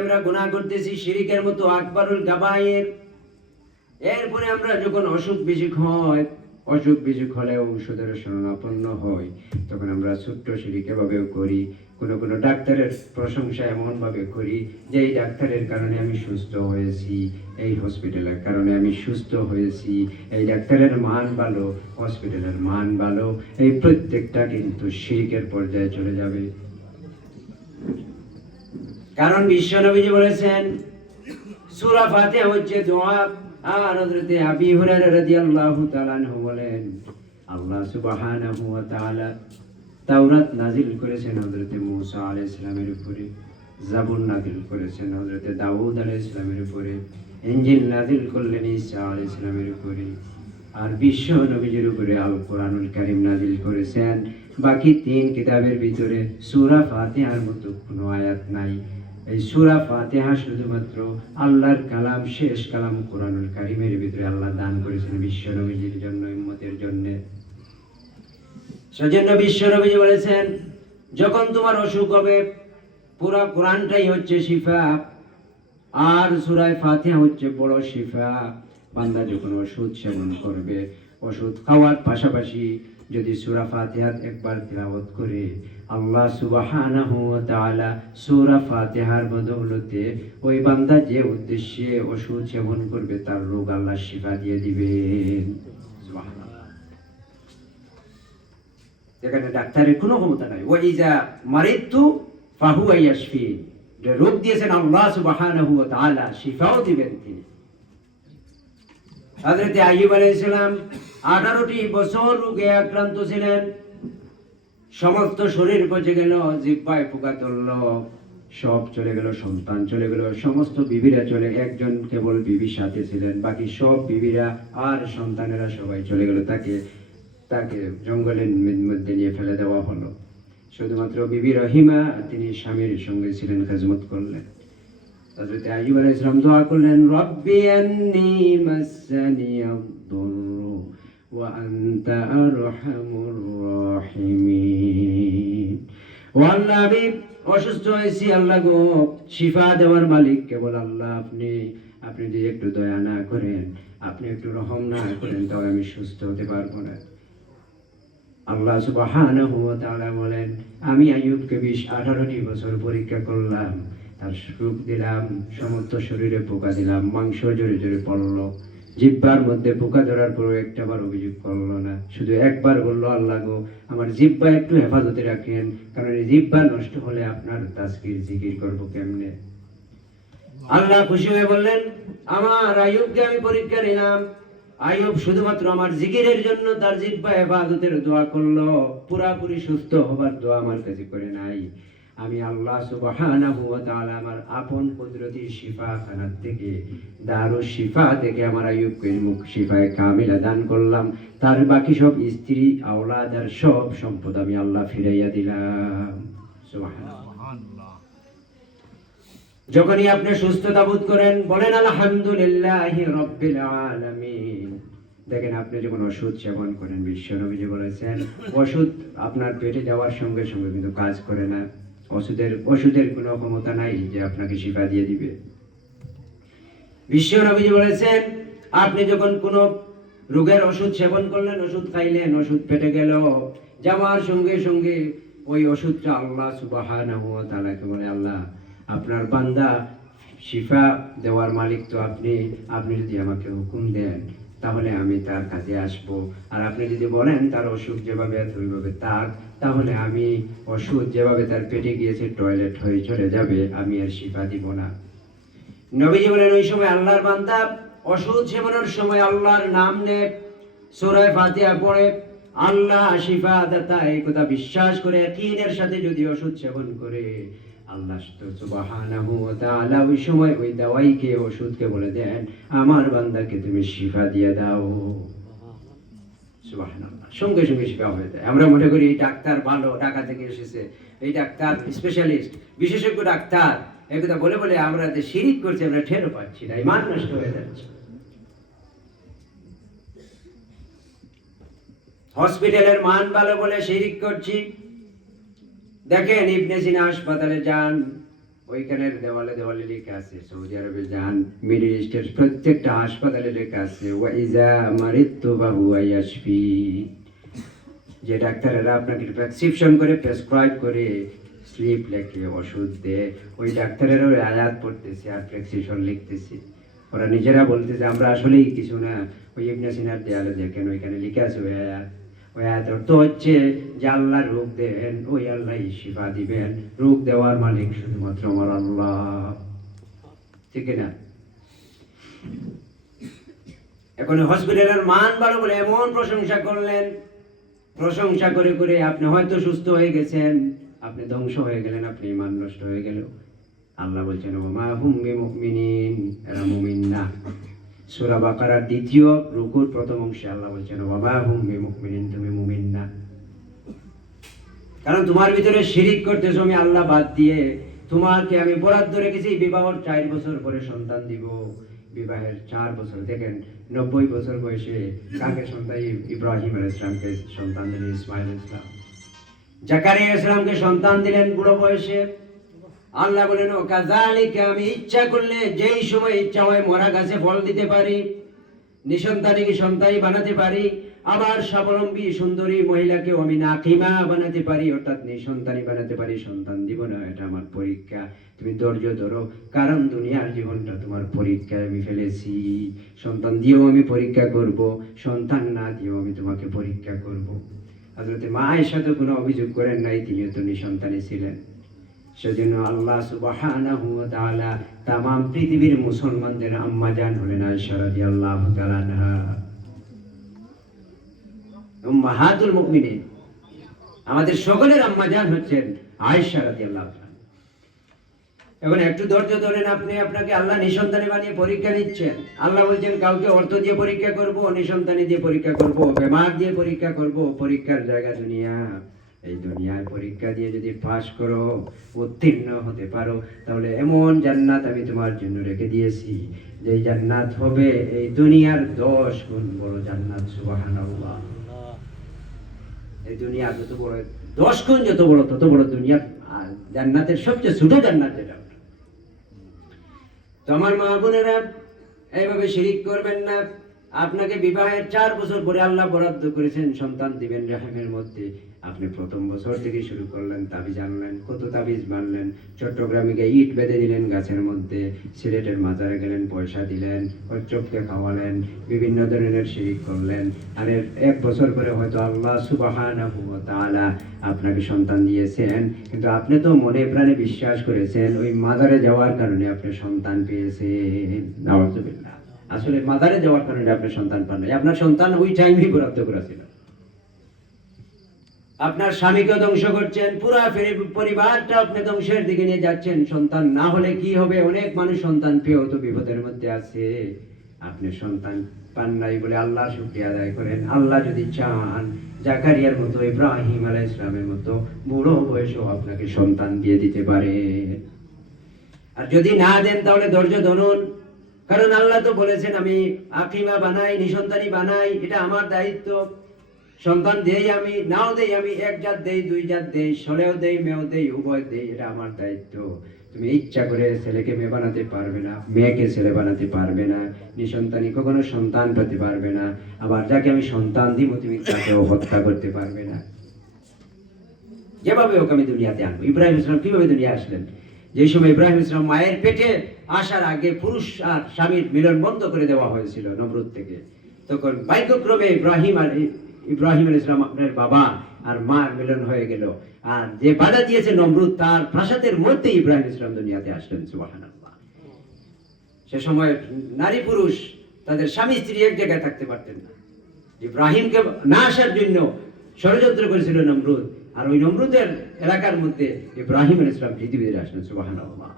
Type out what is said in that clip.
আমরা গুনাহ করতেছি শিরকের মতো আকবারুল কাবায়ের। এরপরে আমরা যখন অসুখ বিসুখ হলে ঔষধের শরণাপন্ন হই, তখন আমরা ছোট্ট শিরিক এভাবেও করি। কোনো ডাক্তারের প্রশংসা এমন ভাবে করি যে এই ডাক্তারের কারণে আমি সুস্থ হয়েছি, এই হসপিটালের কারণে আমি সুস্থ হয়েছি, এই ডাক্তারের মান ভালো, হসপিটালের মান ভালো। এই প্রত্যেকটা কিন্তু শিরকের পর্যায়ে চলে যাবে। কারণ বিশ্বনবীজি বলেছেন সূরা ফাতিহা হচ্ছে দোয়া। আর হযরত আবী হুরায়রা রাদিয়াল্লাহু তাআলা আনহু বলেন, আল্লাহ সুবহানাহু ওয়া তাআলা তাওরাত নাযিল করেছেন হযরত মূসা আলাইহিস সালামের উপরে, জাবুর নাযিল করেছেন হযরত দাউদ আলাইহিস সালামের উপরে, ইনজিল নাযিল করলেন ঈসা আলাইহিস সালামের উপরে, আর বিশ্ব নবীজির উপরে আল কোরআনুল কারীম নাযিল করেছেন। বাকি 3 কিতাবের ভিতরে সূরা ফাতিহার মতো কোনো আয়াত নাই। এই সূরা ফাতিহা শুধুমাত্র আল্লাহর কালাম, শেষ কালাম কোরআনুল কারীমের ভিতরে আল্লাহ দান করেছেন বিশ্ব নবীজির জন্য, উম্মতের জন্য। সেজন্য বিশ্ব নবীজি বলেছেন, যখন তোমার অসুখ হবে পুরো কোরআনটাই হচ্ছে শিফা, আর সূরা ফাতিহা হচ্ছে বড় শিফা। বান্দা যখন ওষুধ সেবন করবে, ওষুধ খাওয়ার পাশাপাশি যদি সূরা ফাতিহা একবার তিলাওয়াত করে, আল্লাহ সুবহানাহু ওয়া তাআলা সূরা ফাতিহার বদৌলতে ওই বান্দা যে উদ্দেশ্যে ওষুধ সেবন করবে তার রোগ আল্লাহ শিফা দিয়ে দিবেন। সুবহানাল্লাহ। এখানে ডাক্তারের কোনো ক্ষমতা নাই। ওয়া ইজা মারিদতু ফাহুয়া ইয়াশফি, যে রোগ দিয়েছেন আল্লাহ সুবহানাহু ওয়া তাআলা, শিফাও দিবেন তিনি। হযরত আইয়ুব আলাইহিস সালাম 18টি বছর রোগে আক্রান্ত ছিলেন। সমস্ত শরীর পচে গেল, জিহ্বায় পোকা ধরল, সব চলে গেল, সন্তান চলে গেল, সমস্ত বিবিরা চলে, একজন কেবল বিবির সাথে ছিলেন, বাকি সব বিবিরা আর সন্তানেরা সবাই চলে গেল। তাকে জঙ্গলের মধ্যে নিয়ে ফেলে দেওয়া হলো। শুধুমাত্র বিবি রহিমা তিনি স্বামীর সঙ্গে ছিলেন, খেজমত করলেন। হযরত আইয়ুব আলাইহিস সালাম দোয়া করলেন, রব্বি আন্নী মাসসানিয়াদ-দুররু ওয়া আনতা আরহামুর রাহিমিন। ও আল্লাহ, আমি অসুস্থ হয়েছি, আল্লাহ গো, শিফা দেওয়ার মালিক কেবল আল্লাহ। আপনি যদি একটু দয়া না করেন, আপনি একটু রহম না করেন, তবে আমি সুস্থ হতে পারবো না। আল্লাহ সুবহানাহু ওয়া তাআলা বলেন, আমি আইয়ুবকে 18টি বছর পরীক্ষা করলাম, তার রোগ দিলাম, সমস্ত শরীরে পোকা দিলাম, মাংস জোরে জোরে পড়লো, জিহ্বার মধ্যে পোকা ধরার পরও একটাবার অভিযোগ করলো না। শুধু একবার বললো, আল্লাহ গো, আমার জিহ্বা একটু হেফাজতে রাখেন, কারণ এই জিহ্বা নষ্ট হলে আপনার তাজকির জিকির করবো কেমনে। আল্লাহ খুশি হয়ে বললেন, আমার আইয়ুবকে আমি পরীক্ষা নিলাম। আইয়ুব শুধুমাত্র আমার জিকিরের জন্য তার জিহ্বা হেফাজতের দোয়া করলো, পুরাপুরি সুস্থ হবার দোয়া আমার কাছে করে নাই। আমি আল্লাহ সুবহানাহু ওয়া তাআলা আমার আপন কুদরতি শিফাখানা থেকে, দারুশ শিফা থেকে আমার আইয়ুবকে মুখ শিফায়ে কামিলা দান করলাম। তার বাকি সব স্ত্রী, আওলাদ আর সব সম্পদ আমি আল্লাহ ফিরাইয়া দিলাম। সুবহানাল্লাহ। যখনই আপনি সুস্থতা বোধ করেন, বলেন আলহামদুলিল্লাহি রাব্বিল আলামিন। দেখেন, আপনি যখন ওষুধ সেবন করেন, বিশ্ব নবীজি বলেছেন ওষুধ আপনার পেটে যাওয়ার সঙ্গে সঙ্গে কিন্তু কাজ করে না। ওষুধের কোনো ক্ষমতা নাই যে আপনাকে শিফা দিয়ে দিবে। বিশ্ব নবীজি বলেছেন, আপনি যখন কোনো রোগের ওষুধ সেবন করলেন, ওষুধ খাইলেন, ওষুধ পেটে গেল, যাওয়ার সঙ্গে সঙ্গে ওই ওষুধটা আল্লাহ সুবহানাহু ওয়া তাআলাকে বলে, আল্লাহ, আপনার বান্দা শিফা দেওয়ার মালিক তো আপনি যদি আমাকে হুকুম দেন তাহলে আমি তার কাছে আসবো, আর আপনি যদি বলেন তার অসুখ যেভাবে ওইভাবে তাহলে আমি ওষুধ যেভাবে তার পেটে গিয়েছে টয়লেট হয়ে চলে যাবে, আমি আর শিফা দিব না। নবীজি বলেন, ওই সময় আল্লাহর বান্দা ওষুধ সেবনের সময় আল্লাহর নাম নে, সূরা ফাতিহা পড়ে, আল্লাহ শিফা দাতা এই কথা বিশ্বাস করে ইয়াকিনের সাথে যদি ওষুধ সেবন করে, আল্লাহ সুবহানাহু ওয়া তাআলা ওই সময় ওই দাওয়াইকে, ওষুধকে বলে দেন, আমার বান্দাকে তুমি শিফা দিয়ে দাও। সুবহানাল্লাহ। সঙ্গে সঙ্গে শিফা হয়ে যায়। আমরা মনে করি এই ডাক্তার ভালো, ঢাকা থেকে এসেছে, এই ডাক্তার স্পেশালিস্ট, বিশেষজ্ঞ ডাক্তার, এই কথা বলে বলে আমরা যে শিরিক করছি আমরা টেরও পাচ্ছি না, ঈমান নষ্ট হয়ে যাচ্ছে। হসপিটালের মান ভালো বলে শিরিক করছি। দেখেন, ইবনে সিনা হাসপাতালে যান, ওইখানের দেওয়ালে দেওয়ালে লেখা আছে, সৌদি আরবে যান, মিডল ইস্টের প্রত্যেকটা হাসপাতালে লেখা আছে ওয়াইজা মারিদতু ফাহুয়া ইয়াশফি। যে ডাক্তারেরা আপনাকে প্রেসক্রিপশন করে, প্রেসক্রাইব করে, স্লিপ লেখে, ওষুধ দেয়, ওই ডাক্তারেরা ওই আয়াত পড়তেছে আর প্রেসক্রিপশন লিখতেছে। ওরা নিজেরা বলতেছে আমরা আসলেই কিছু না, ওই ইবনে সিনার দেয়ালে দেখেন ওইখানে লিখে আছে ওই আয়াত। ওই আয়াত অর্থ হচ্ছে যে আল্লাহ রোগ দেন, ওই আল্লাহ শিফা দিবেন, রোগ দেওয়ার মালিক শুধুমাত্র আমার আল্লাহ, ঠিক না? এখন হসপিটালের মান ভালো বলে এমন প্রশংসা করলেন, প্রশংসা করে করে আপনি হয়তো সুস্থ হয়ে গেছেন, আপনি ধ্বংস হয়ে গেলেন, আপনি ঈমান নষ্ট হয়ে গেল। আল্লাহ বলছেন ওমা হুম বিমুমিনিন, এরা মুমিন না। সূরা বাকারার দ্বিতীয় রুকুর প্রথম অংশে আল্লাহ বলছেন ওমা হুম বিমুমিনিন, তুমি মুমিন না। কারণ তোমার ভিতরে শিরিক করতেছো আমি আল্লাহ বাদ দিয়ে। তোমাকে আমি বরাদ্দ রেখেছি বিবাহের 4 বছর পরে সন্তান দিব। বিবাহের 4 বছর, দেখেন 90 বছর বয়সে কাকে সন্তান? ইব্রাহিম আলাইহিস সালামকে সন্তান দিলেন, ইসমাঈল আলাইহিস সালাম। জাকারিয়া আলাইহিস সালামকে সন্তান দিলেন বুড়ো বয়সে। আল্লাহ বলেন ও কাযালিকা, আমি ইচ্ছা করলে যেই সময় ইচ্ছা হয় মরা গাছে ফল দিতে পারি, নিঃসন্তানীকে সন্তানী বানাতে পারি, আবার স্বাবলম্বী সুন্দরী মহিলাকেও আমি নাকিমা বানাতে পারি, অর্থাৎ নিঃসন্তানী বানাতে পারি। সন্তান দিব না, এটা আমার পরীক্ষা, তুমি ধৈর্য ধরো, কারণ দুনিয়ার জীবনটা তোমার পরীক্ষায় আমি ফেলেছি। সন্তান দিয়েও আমি পরীক্ষা করব, সন্তান না দিয়েও আমি তোমাকে পরীক্ষা করব। হযরত মা আয়েশা তো কোনো অভিযোগ করেন নাই, তিনিও তো নিঃসন্তানী ছিলেন। সেজন্য আল্লাহ সুবহানাহু ওয়া তাআলা তামাম পৃথিবীর মুসলমানদের আম্মা জান হলেন আয়েশা রাদিয়াল্লাহু তাআলা আনহা, উম্মাহাতুল মুমিনিন। আমাদের সকলের আম্মা জান হচ্ছেন আয়েশা রাদিয়াল্লাহু তাআলা। এখন একটু ধৈর্য ধরেন, আপনি আপনাকে আল্লাহ নিঃসন্তানী বানিয়ে পরীক্ষা নিচ্ছেন। আল্লাহ বলছেন কাউকে অর্থ দিয়ে পরীক্ষা করব, নিঃসন্তানী দিয়ে পরীক্ষা করব, বেমার দিয়ে পরীক্ষা করব। পরীক্ষার জায়গা দুনিয়া। এই দুনিয়ায় পরীক্ষা দিয়ে যদি পাস করো, উত্তীর্ণ হতে পারো, তাহলে এমন জান্নাত আমি তোমার জন্য রেখে দিয়েছি, যে জান্নাত হবে এই দুনিয়ার 10 গুণ বড় জান্নাত। সুবহানাল্লাহ। এই দুনিয়া যত বড়, 10 গুণ যত বড়, তত বড় দুনিয়া। আর জান্নাতের সবচেয়ে ছোট জান্নাত যেটা। তো আমার মা বোনেরা, এইভাবে শিরিক করবেন না। আপনাকে বিবাহের 4 বছর পরে আল্লাহ বরাদ্দ করেছেন, সন্তান দিবেন রহিমের মধ্যে। আপনি প্রথম বছর থেকে শুরু করলেন, তাবিজ আনলেন, কত তাবিজ মানলেন, চট্টগ্রামে গিয়ে ইট বেঁধে দিলেন গাছের মধ্যে, সিলেটের মাজারে গেলেন, পয়সা দিলেন, কচ্ছপকে খাওয়ালেন, বিভিন্ন ধরনের শিরিক করলেন। আর 1 বছর পরে হয়তো আল্লাহ সুবহানাহু ওয়া তাআলা আপনাকে সন্তান দিয়েছেন, কিন্তু আপনি তো মনে প্রাণে বিশ্বাস করেছেন, ওই মাজারে যাওয়ার কারণে আপনি সন্তান পেয়েছেন। নাউযুবিল্লাহ। আসলে মাজারে যাওয়ার কারণে আপনি সন্তান পান নাই, আপনার সন্তান ওই টাইমেই বরাদ্দ করা ছিল। আপনার স্বামীকে ধ্বংস করছেন, পুরা পরিবারটা আপনি ধ্বংসের দিকে নিয়ে যাচ্ছেন। সন্তান না হলে কি হবে? অনেক মানুষ সন্তান পেয়েও তো বিপদের মধ্যে আছে। আপনি সন্তান পান নাই বলে আল্লাহর শুকরিয়া আদায় করেন। আল্লাহ যদি চান, জাকারিয়ার মতো, ইব্রাহিম আলাইহিস সালামের মতো বুড়ো বয়সেও আপনাকে সন্তান দিয়ে দিতে পারে। আর যদি না দেন, তাহলে ধৈর্য ধরুন, কারণ আল্লাহ তো বলেছেন আমি আকিমা বানাই, নিঃসন্তানী বানাই, এটা আমার দায়িত্ব। সন্তান দেই আমি, নাও দেই আমি, 1 জাত দেই, 2 জাত দেই, ছেলেও দেই, মেয়েও দেই, উভয় দেই, এটা আমার দায়িত্ব। তুমি ইচ্ছা করে ছেলেকে মেয়ে বানাতে পারবে না, মেয়েকে ছেলে বানাতে পারবে না, নিঃসন্তানী কখনো সন্তান পেতে পারবে না। আবার যাকে আমি সন্তান দিব, তুমি তাকেও হত্যা করতে পারবে না। যেভাবে হোক আমি দুনিয়াতে আনবো। ইব্রাহিম ইসলাম কিভাবে দুনিয়া আসলেন? যে সময় ইব্রাহিম ইসলাম মায়ের পেটে আসার আগে পুরুষ আর স্বামীর মিলন বন্ধ করে দেওয়া হয়েছিল নমরুদ থেকে, তখন ভাগ্যক্রমে ইব্রাহিম আলাইহিস সালাম আপনার বাবা আর মার মিলন হয়ে গেল। আর যে বাধা দিয়েছে নমরুদ, তার প্রাসাদের মধ্যে ইব্রাহিম ইসলাম দুনিয়াতে আসলেন। সুবহানাল্লাহ। সে সময় নারী পুরুষ তাদের স্বামী স্ত্রী এক জায়গায় থাকতে পারতেন না। ইব্রাহিমকে না আসার জন্য ষড়যন্ত্র করেছিল নমরুদ, আর ওই নমরুদের এলাকার মধ্যে ইব্রাহিম আলাইহিস সালাম পৃথিবীতে আসলেন। সুবহানাল্লাহ।